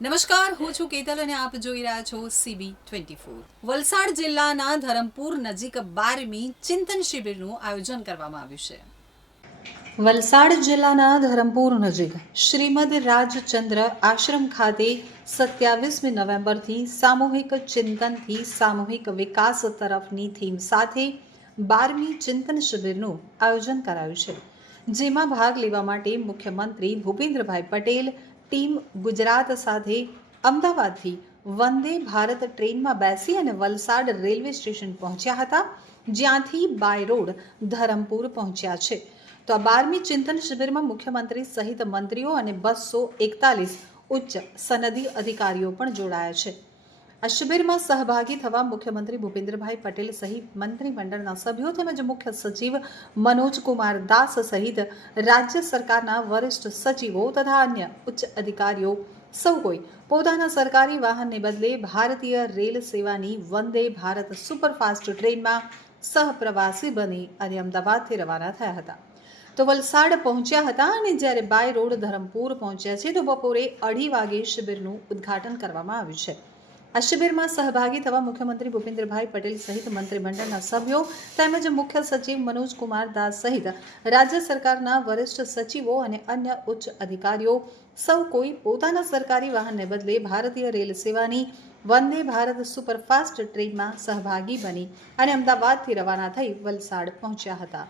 નમસ્કાર, હું છું કેતલ અને આપ જોઈ રહ્યા છો સીબી ટ્વેન્ટી ફોર વલસાડ જિલ્લાના ધરમપુર નજીક બારમી ચિંતન શિબિરનું આયોજન કરવામાં આવ્યું છે. વલસાડ જિલ્લાના ધરમપુર નજીક શ્રીમદ રાજચંદ્ર આશ્રમ ખાતે સત્યાવીસમી નવેમ્બરથી સામૂહિક ચિંતનથી સામૂહિક વિકાસ તરફની થીમ સાથે બારમી ચિંતન શિબિરનું આયોજન કરાયું છે. જેમાં ભાગ લેવા માટે મુખ્યમંત્રી ભૂપેન્દ્રભાઈ પટેલ ટીમ ગુજરાત સાથે અમદાવાદથી વંદે ભારત ટ્રેનમાં બેસી અને વલસાડ રેલવે સ્ટેશન પહોંચ્યા હતા, જ્યાંથી બાય રોડ ધરમપુર પહોંચ્યા છે. તો આ બારમી ચિંતન શિબિરમાં મુખ્યમંત્રી સહિત મંત્રીઓ અને બસો એકતાલીસ ઉચ્ચ સનદી અધિકારીઓ પણ જોડાયા છે. આ શિબિરમાં સહભાગી થવા મુખ્યમંત્રી ભૂપેન્દ્રભાઈ પટેલ સહિત મંત્રીમંડળના સભ્યો તેમજ મુખ્ય સચિવ મનોજ કુમાર દાસ સહિત રાજ્ય સરકારના વરિષ્ઠ સચિવો તથા અન્ય ઉચ્ચ અધિકારીઓ સૌ કોઈ પોતાના સરકારી વાહનને બદલે ભારતીય રેલ સેવાની વંદે ભારત સુપરફાસ્ટ ટ્રેનમાં સહપ્રવાસી બની અને અમદાવાદથી રવાના થયા હતા. તો વલસાડ પહોંચ્યા હતા અને જ્યારે બાય રોડ ધરમપુર પહોંચ્યા છે તો બપોરે અઢી વાગે શિબિરનું ઉદ્ઘાટન કરવામાં આવ્યું છે. આ શિબિરમાં સહભાગી થવા મુખ્યમંત્રી ભૂપેન્દ્રભાઈ પટેલ સહિત મંત્રીમંડળના સભ્યો તેમજ મુખ્ય સચિવ મનોજ કુમાર દાસ સહિત રાજ્ય સરકારના વરિષ્ઠ સચિવો અને અન્ય ઉચ્ચ અધિકારીઓ. સૌ કોઈ પોતાના સરકારી વાહનને બદલે ભારતીય રેલ સેવાની વંદે ભારત સુપરફાસ્ટ ટ્રેનમાં સહભાગી બની અને અમદાવાદથી રવાના થઈ વલસાડ પહોંચ્યા હતા.